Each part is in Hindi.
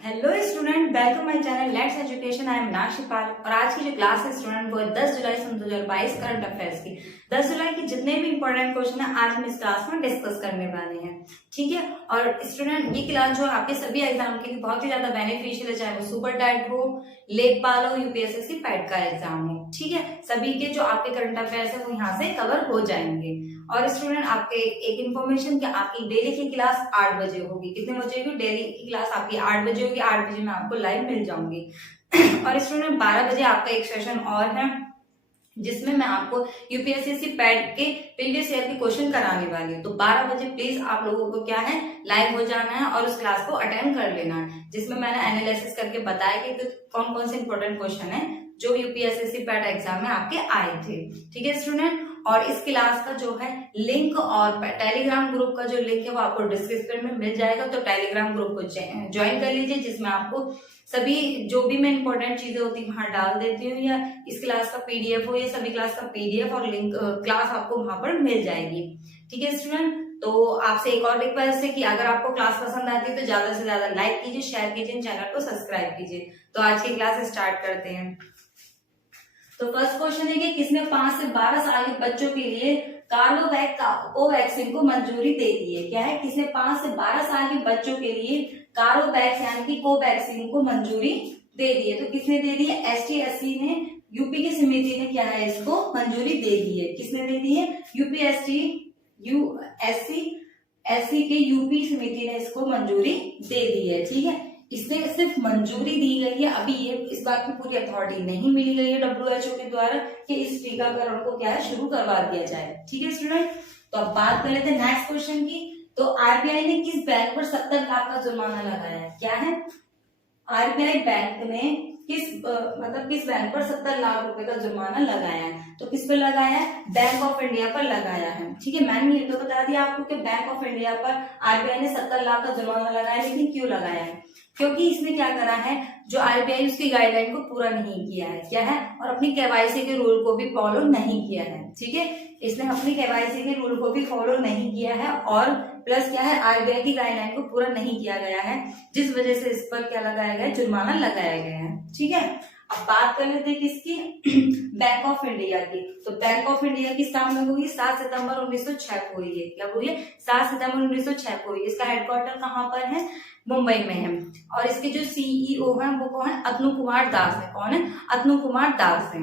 Hello student, welcome my channel let's education. I am Meenakshi Pal और आज की जो क्लास है स्टूडेंट वो है 10 जुलाई सन 2022 करंट अफेयर्स की। 10 जुलाई की जितने भी इंपॉर्टेंट क्वेश्चन है आज हम इस क्लास में डिस्कस करने वाले हैं, ठीक है। और स्टूडेंट ये क्लास जो आपके सभी एग्जाम के लिए बहुत ही ज्यादा बेनिफिशियल है, चाहे वो सुपर टाइट हो, लेखपाल हो, यूपीएसएससी पैट का एग्जाम हो, ठीक है। सभी के जो आपके करंट अफेयर्स है वो यहाँ से कवर हो जाएंगे। और स्टूडेंट आपके एक इन्फॉर्मेशन कि आपकी डेली की क्लास 8 बजे होगी। कितने बजे होगी? डेली की क्लास आपकी 8 बजे होगी। 8 बजे मैं आपको लाइव मिल जाऊंगी। और स्टूडेंट 12 बजे आपका एक सेशन और है जिसमें मैं आपको यूपीएससी पैट के प्रीवियस ईयर के क्वेश्चन कराने वाली हूँ। तो 12 बजे प्लीज आप लोगों को क्या है, लाइव हो जाना है और उस क्लास को अटेंड कर लेना है, जिसमें मैंने एनालिसिस करके बताया कि कौन कौन से इंपॉर्टेंट क्वेश्चन है जो यूपीएससी पैट एग्जाम में आपके आए थे, ठीक है स्टूडेंट। और इस क्लास का जो है लिंक और टेलीग्राम ग्रुप का जो लिंक है वो आपको डिस्क्रिप्शन में मिल जाएगा। तो टेलीग्राम ग्रुप को ज्वाइन कर लीजिए, जिसमें आपको सभी जो भी मैं इंपॉर्टेंट चीजें होती है वहां डाल देती हूँ, या इस क्लास का पीडीएफ हो, ये सभी क्लास का पीडीएफ और लिंक क्लास आपको वहां पर मिल जाएगी, ठीक है स्टूडेंट। तो आपसे एक और रिक्वेस्ट है कि अगर आपको क्लास पसंद आती है तो ज्यादा से ज्यादा लाइक कीजिए, शेयर कीजिए, चैनल को सब्सक्राइब कीजिए। तो आज की क्लास स्टार्ट करते हैं। तो फर्स्ट क्वेश्चन है कि किसने 5 से 12 साल के बच्चों के लिए कोवैक्सीन को मंजूरी दे दी है? क्या है? किसने 5 से 12 साल के बच्चों के लिए कारोवैक्स यानी कि कोवैक्सीन को मंजूरी दे दी है? तो किसने दे दी है? एसटीएससी ने, यूपी की समिति ने क्या है इसको मंजूरी दे दी है। किसने दे दी है? यूएससी के यूपी समिति ने इसको मंजूरी दे दी है, ठीक है। इसने सिर्फ मंजूरी दी गई है, अभी ये इस बात की पूरी अथॉरिटी नहीं मिली गई है डब्ल्यूएचओ के द्वारा कि इस टीकाकरण को क्या है शुरू करवा दिया जाए, ठीक है स्टूडेंट। तो अब बात कर लेते हैं नेक्स्ट क्वेश्चन की। तो आरबीआई ने किस बैंक पर 70 लाख का जुर्माना लगाया है? क्या है? आरबीआई बैंक ने किस बैंक पर 70 लाख रुपए का जुर्माना लगाया है? तो किस पर लगाया है? बैंक ऑफ इंडिया पर लगाया है, ठीक है। मैंने ये तो बता दिया आपको कि बैंक ऑफ इंडिया पर आरबीआई ने 70 लाख का जुर्माना लगाया, लेकिन क्यों लगाया है? क्योंकि इसने क्या करा है, जो आरबीआई उसकी गाइडलाइन को पूरा नहीं किया है, क्या है, और अपनी केवाईसी के रूल को भी फॉलो नहीं किया है, ठीक है। इसने अपनी केवाईसी के रूल को भी फॉलो नहीं किया है और प्लस क्या है, आरबीआई की गाइडलाइन को पूरा नहीं किया गया है, जिस वजह से इस पर क्या लगाया गया है, जुर्माना लगाया गया है, ठीक है। अब बात कर लेते हैं किसकी? बैंक ऑफ इंडिया की। तो बैंक ऑफ इंडिया की स्थापना हुई 7 सितंबर 1906 को हुई है। क्या हुई है? 7 सितंबर 1906 को हुई है। इसका हेडक्वार्टर कहाँ पर है? मुंबई में है। और इसके जो सीईओ हैं वो कौन है? अतनु कुमार दास है। कौन है? अतनु कुमार दास है।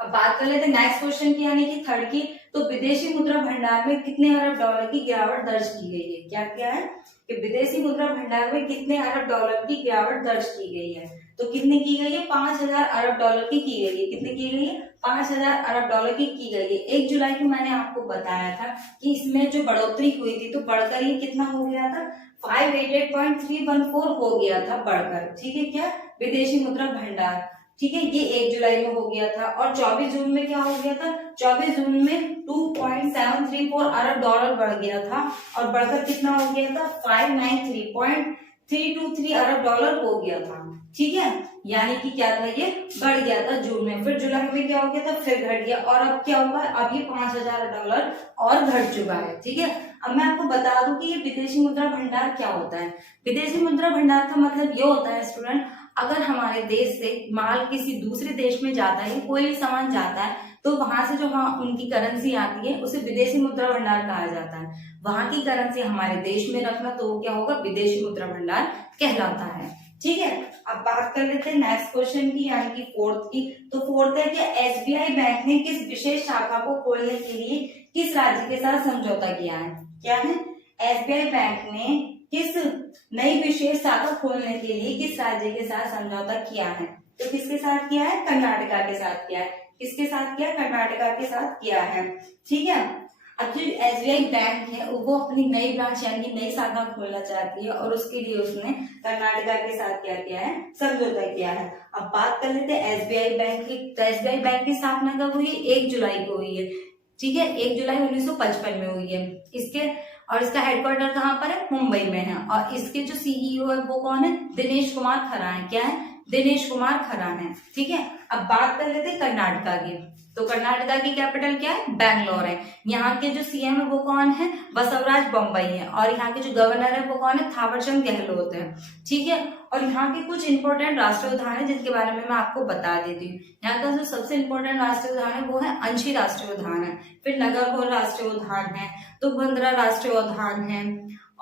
अब बात कर लेते हैं नेक्स्ट क्वेश्चन की, यानी कि थर्ड की। तो विदेशी मुद्रा भंडार में कितने अरब डॉलर की गिरावट दर्ज की गई है? क्या क्या है कि विदेशी मुद्रा भंडार में कितने अरब डॉलर की गिरावट दर्ज की गई है? तो कितने की गई है? 5000 अरब डॉलर की गई है। कितने की गई है? 5000 अरब डॉलर की गई है। 1 जुलाई को मैंने आपको बताया था कि इसमें जो बढ़ोतरी हुई थी, तो बढ़कर ये कितना हो गया था? 588.314 हो गया था बढ़कर, ठीक है। क्या? विदेशी मुद्रा भंडार, ठीक है, ये 1 जुलाई में हो गया था। और 24 जून में क्या हो गया था? 24 जून में 2.734 अरब डॉलर बढ़ गया था और बढ़कर कितना हो गया था? 593.323 अरब डॉलर हो गया था, ठीक है। यानी कि क्या था, ये बढ़ गया था जून में। फिर जुलाई में क्या हो गया था? फिर घट गया। और अब क्या हुआ? अब ये 5000 डॉलर और घट चुका है, ठीक है। अब मैं आपको बता दूं कि ये विदेशी मुद्रा भंडार क्या होता है। विदेशी मुद्रा भंडार का मतलब ये होता है स्टूडेंट, अगर हमारे देश से माल किसी दूसरे देश में जाता है, कोई भी सामान जाता है, तो वहां से जो वहां उनकी करेंसी आती है उसे विदेशी मुद्रा भंडार कहा जाता है। वहां की करेंसी हमारे देश में रखना, तो वो क्या होगा? विदेशी मुद्रा भंडार कहलाता है, ठीक है। अब बात कर लेते हैं नेक्स्ट क्वेश्चन की, यानी कि फोर्थ की। तो फोर्थ है कि एसबीआई बैंक ने किस विशेष शाखा को खोलने के लिए किस राज्य के साथ समझौता किया है? क्या है? एसबीआई बैंक ने किस नई विशेष शाखा खोलने के लिए किस राज्य के साथ समझौता किया है? तो किसके साथ किया है? कर्नाटका के साथ किया है। किसके साथ किया? कर्नाटका के साथ किया है, ठीक है। अब जो एसबीआई बैंक है वो अपनी नई ब्रांच यानी नई शाखा खोलना चाहती है और उसके लिए उसने कर्नाटका के साथ क्या किया है? समझौता किया है। अब बात कर लेते हैं एसबीआई बैंक की। तो एसबीआई बैंक की स्थापना कब हुई है? 1 जुलाई को हुई है, ठीक है। 1 जुलाई 1955 में हुई है। और इसका हेडक्वार्टर कहाँ पर है? मुंबई में है। और इसके जो सीईओ है वो कौन है? दिनेश कुमार खरा है। क्या है? दिनेश कुमार खरा है, ठीक है। अब बात कर लेते हैं कर्नाटका की। तो कर्नाटका की कैपिटल क्या है? बैंगलोर है। यहाँ के जो सीएम है वो कौन है? बसवराज बोम्मई है। और यहाँ के जो गवर्नर है वो कौन है? थावरचंद गहलोत है। ठीक है। और यहाँ के कुछ इंपॉर्टेंट राष्ट्रीय उद्यान है जिनके बारे में मैं आपको बता देती हूँ। यहाँ का जो सबसे इंपॉर्टेंट राष्ट्रीय उद्यान है वो है अंशी राष्ट्रीय उद्यान है, फिर नगरहोर राष्ट्रीय उद्यान है, तुंगभद्रा राष्ट्रीय उद्यान है,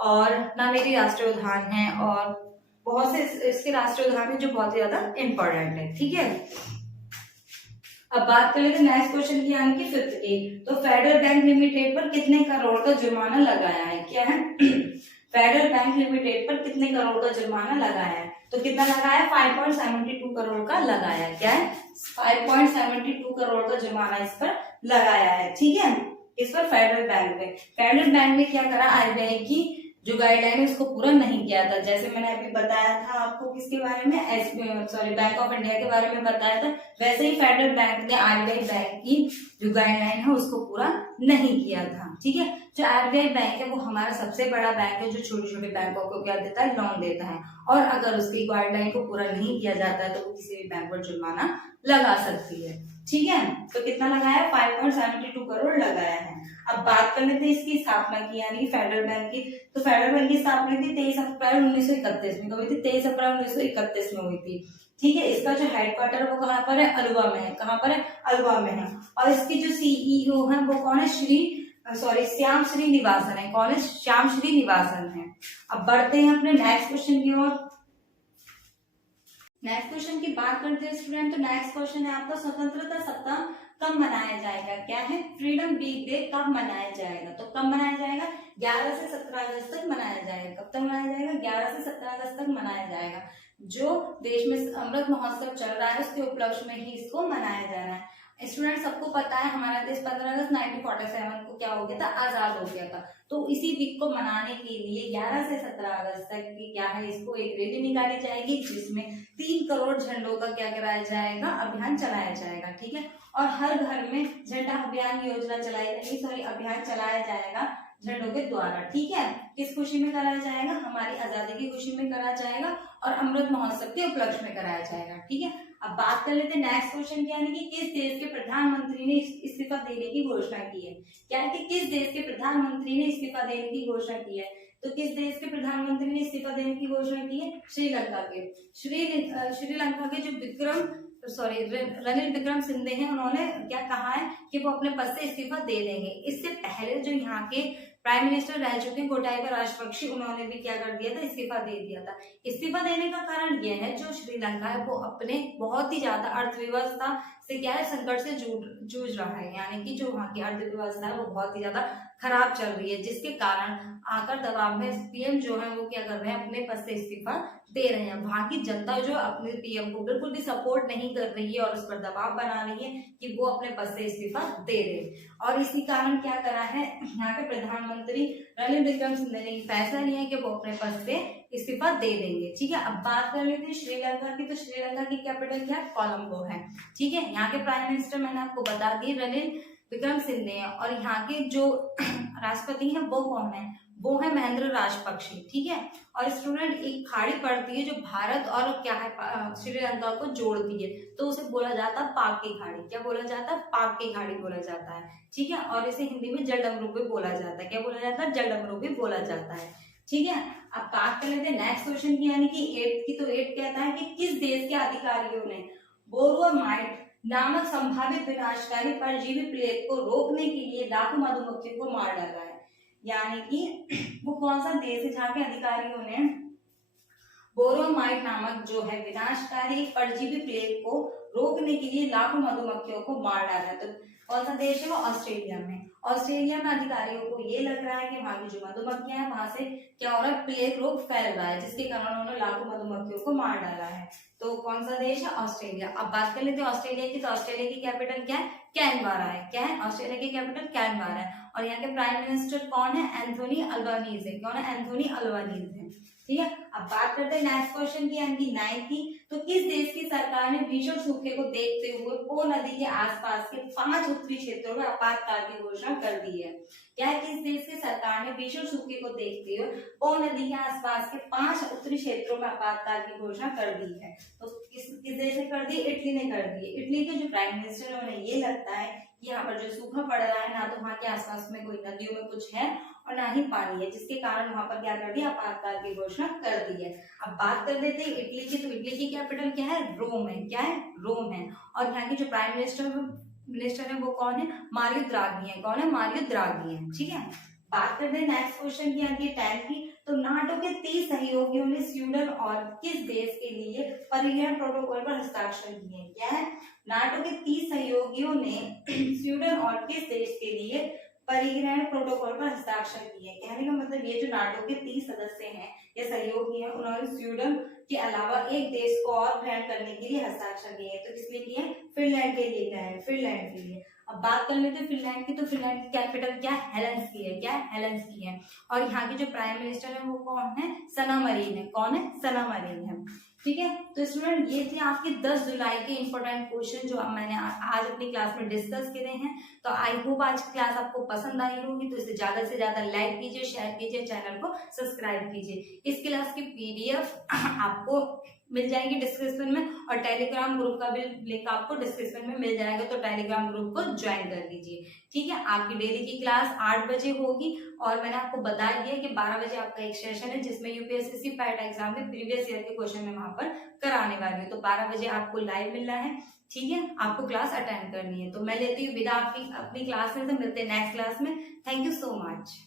और नामेरी राष्ट्रीय उद्यान है, और बहुत से इसके राष्ट्रीय उद्यान है जो बहुत ही ज्यादा इंपॉर्टेंट है। ठीक है। अब बात कर लेते हैं नेक्स्ट क्वेश्चन की, यानी कि 5th की। तो फेडरल बैंक लिमिटेड पर कितने करोड़ का जुर्माना लगाया है? क्या है? फेडरल बैंक लिमिटेड पर कितने करोड़ का जुर्माना लगाया है? तो कितना लगाया है? 5.72 करोड़ का लगाया है। क्या है? 5.72 करोड़ का जुर्माना इस पर लगाया है। ठीक है। इस पर फेडरल बैंक में, फेडरल बैंक ने क्या करा? आरबीआई की जो गाइडलाइन है उसको पूरा नहीं किया था। जैसे मैंने अभी बताया था आपको किसके बारे में, बैंक ऑफ इंडिया के बारे में बताया था, वैसे ही फेडरल बैंक ने आरबीआई बैंक की जो गाइडलाइन है उसको पूरा नहीं किया था। ठीक है। जो आरबीआई बैंक है वो हमारा सबसे बड़ा बैंक है जो छोटे छोटे बैंकों को क्या देता है? लोन देता है। और अगर उसकी गाइडलाइन को पूरा नहीं किया जाता है तो वो किसी भी बैंक पर जुर्माना लगा सकती है। ठीक है। तो कितना लगाया? 5.72 करोड़ लगाया है। अब बात कर लेते हैं इसकी स्थापना की, यानी कि फेडरल बैंक की। तो फेडरल बैंक की स्थापना थी 23 अप्रैल 1931 में हुई थी। 23 अप्रैल 1931 में हुई थी। ठीक है। इसका जो हेडक्वार्टर है वो कहाँ पर है? अलवा में है। कहाँ पर है? अलवा में है। और इसकी जो सीईओ है वो कौन है? श्याम श्रीनिवासन है। कौन है? श्याम श्रीनिवासन है। अब बढ़ते हैं अपने नेक्स्ट क्वेश्चन की ओर। नेक्स्ट क्वेश्चन की बात करते हैं स्टूडेंट। तो नेक्स्ट क्वेश्चन है आपका, स्वतंत्रता सप्ताह कब मनाया जाएगा? क्या है? फ्रीडम वीक डे कब मनाया जाएगा? तो कब मनाया जाएगा? 11 से 17 अगस्त तक मनाया जाएगा। कब तक मनाया जाएगा? 11 से 17 अगस्त तक मनाया जाएगा। जो देश में अमृत महोत्सव चल रहा है उसके उपलक्ष्य में ही इसको मनाया जा रहा है। स्टूडेंट सबको पता है हमारा देश 15 अगस्त 1947 को क्या हो गया था? आजाद हो गया था। तो इसी वीक को मनाने के लिए 11 से 17 अगस्त तक की क्या है, इसको एक रैली निकाली जाएगी जिसमें 3 करोड़ झंडों का क्या कराया जाएगा? अभियान चलाया जाएगा। ठीक है। और हर घर में झंडा अभियान योजना चलाई जाएगी, अभियान चलाया जाएगा झंडों के द्वारा। ठीक है। किस खुशी में कराया जाएगा? हमारी आजादी की खुशी में कराया जाएगा और अमृत महोत्सव के उपलक्ष्य में कराया जाएगा। ठीक है। अब बात कर लेते हैं नेक्स्ट क्वेश्चन की, यानी कि किस देश के प्रधानमंत्री ने इस्तीफा देने की घोषणा की है? क्या है कि किस देश के प्रधानमंत्री ने इस्तीफा देने की घोषणा की है? तो किस देश के प्रधानमंत्री ने इस्तीफा देने की घोषणा की है? श्रीलंका के। श्रीलंका के जो रनिल विक्रम सिंघे हैं, उन्होंने क्या कहा है कि वो अपने पद से इस्तीफा दे देंगे। इससे पहले जो यहाँ के प्राइम मिनिस्टर रह चुके गोटाबाया राजपक्षे, उन्होंने भी क्या कर दिया था? इस्तीफा दे दिया था। इस्तीफा देने का कारण यह है जो श्रीलंका है वो अपने बहुत ही ज्यादा अर्थव्यवस्था से क्या है? संकट से जूझ रहा है, यानी कि जो वहाँ की अर्थव्यवस्था है वो बहुत ही ज्यादा खराब चल रही है, जिसके कारण आकर दबाव में पीएम जो है वो क्या कर रहे हैं? अपने पद से इस्तीफा दे रहे हैं। वहां की जनता जो अपने पीएम को बिल्कुल भी सपोर्ट नहीं कर रही है और उस पर दबाव बना रही है कि वो अपने पद से इस्तीफा दे रहे। और इसी कारण क्या करा है यहाँ के प्रधानमंत्री रनिल विक्रम सिंघे ने फैसला लिया है कि वो अपने पद से इस्तीफा दे देंगे। ठीक है। अब बात कर लेते हैं श्रीलंका की। तो श्रीलंका की कैपिटल क्या है? कोलंबो है। ठीक है। यहाँ के प्राइम मिनिस्टर मैंने आपको बता दी रनिल विक्रम सिंघे हैं। और यहाँ के जो राष्ट्रपति हैं वो कौन है? वो है महेंद्र राजपक्षे। ठीक है। और स्टूडेंट एक खाड़ी पड़ती है जो भारत और क्या है श्रीलंका को जोड़ती है, तो उसे बोला जाता है पाक की खाड़ी। क्या बोला जाता है? पाक की खाड़ी बोला जाता है। ठीक है। और इसे हिंदी में जलडमरू भी बोला जाता है। क्या बोला जाता है? जलडमरू भी बोला जाता है। ठीक है। अब बात कर लेते हैं नेक्स्ट क्वेश्चन की, यानी कि 8th की। तो 8 कहता है कि किस देश के अधिकारियों ने बोरोमाइट नामक संभावित विनाशकारी परजीवी प्लेग को रोकने के लिए लाखों मधुमक्खियों को मार डाला है? यानी कि वो कौन सा देश है जहाँ के अधिकारियों ने बोरोमाइट नामक जो है विनाशकारी परजीवी प्लेग को रोकने के लिए लाखों मधुमक्खियों को मार डाला? तो कौन सा देश है? वो ऑस्ट्रेलिया में। ऑस्ट्रेलिया में अधिकारियों को ये लग रहा है कि वहां की जो मधुमक्खियां हैं वहां से क्या हो रहा है? प्लेग रोग फैल रहा है, जिसके कारण उन्होंने लाखों मधुमक्खियों को मार डाला है। तो कौन सा देश है? ऑस्ट्रेलिया। अब बात कर लेते हैं ऑस्ट्रेलिया की। तो ऑस्ट्रेलिया की कैपिटल क्या है? कैनबरा है। क्या है? ऑस्ट्रेलिया की कैपिटल कैनबरा है। और यहाँ के प्राइम मिनिस्टर कौन है? एंथोनी अल्बानीज है। कौन है? एंथोनी अल्बानीज है। ठीक है। अब बात करते हैं नेक्स्ट क्वेश्चन की, यानी कि 9 की। तो किस देश की सरकार ने भीषण सूखे को देखते हुए पो नदी के आसपास के 5 उत्तरी क्षेत्रों में आपातकाल की घोषणा कर दी है? क्या किस देश की सरकार ने भीषण सूखे को देखते हुए पो नदी के आसपास के 5 उत्तरी क्षेत्रों में आपातकाल की घोषणा कर दी है? तो किस देश ने कर दी? इटली ने कर दी है। इटली के जो प्राइम मिनिस्टर है उन्हें ये लगता है कि यहाँ पर जो सूखा पड़ रहा है, ना तो वहाँ के आसपास में कोई नदियों में कुछ है और ना ही पानी है, जिसके कारण वहां पर क्या कर दिया? आपातकाल की घोषणा कर दी है। अब बात कर देते हैं इटली की। तो इटली की कैपिटल क्या है? रोम है। क्या है? रोम है। और यहाँ की जो प्राइम मिनिस्टर है वो कौन है? मारियो द्राघी है। कौन है? मारियो द्राघी है। ठीक है। बात करते हैं नेक्स्ट क्वेश्चन की, यहाँ की 10 की। तो नाटो के 30 सहयोगियों ने स्वीडन और किस देश के लिए परिवहन प्रोटोकॉल पर हस्ताक्षर किए? क्या है? नाटो के 30 सहयोगियों ने स्वीडन और किस देश के लिए परिवहन प्रोटोकॉल पर हस्ताक्षर किए? कहने का मतलब ये जो नाटो के 30 सदस्य हैं या सहयोगी हैं, उन्होंने स्वीडन के अलावा एक देश को और ग्रहण करने के लिए हस्ताक्षर किए हैं। तो किस लिए किए? फिनलैंड के लिए गए हैं। फिनलैंड के लिए। अब बात कर लेते हैं फिनलैंड की। तो फिनलैंड की कैपिटल क्या है? हेलेंसिकी है। क्या है? हेलेंसिकी है। और यहाँ की जो प्राइम मिनिस्टर है वो कौन है? सना मरीन है। कौन है? सना मरीन है। ठीक है। तो स्टूडेंट ये थे आपके 10 जुलाई के इंपॉर्टेंट क्वेश्चन जो मैंने आज अपनी क्लास में डिस्कस करे हैं। तो आई होप आज की क्लास आपको पसंद आई होगी। तो इसे ज्यादा से ज्यादा लाइक कीजिए, शेयर कीजिए, चैनल को सब्सक्राइब कीजिए। इस क्लास की PDF आपको मिल जाएगी डिस्क्रिप्शन में, और टेलीग्राम ग्रुप का भी लिंक आपको डिस्क्रिप्शन में मिल जाएगा। तो टेलीग्राम ग्रुप को ज्वाइन कर लीजिए। ठीक है। आपकी डेली की क्लास 8 बजे होगी, और मैंने आपको बता दिया कि 12 बजे आपका एक सेशन है जिसमें UPSC पैट एग्जाम के प्रीवियस ईयर के क्वेश्चन में वहां पर कराने वाली हूँ। तो 12 बजे आपको लाइव मिलना है। ठीक है। आपको क्लास अटेंड करनी है। तो मैं लेती हूँ विदा आपकी अपनी क्लास में से। मिलते हैं नेक्स्ट क्लास में। Thank you so much.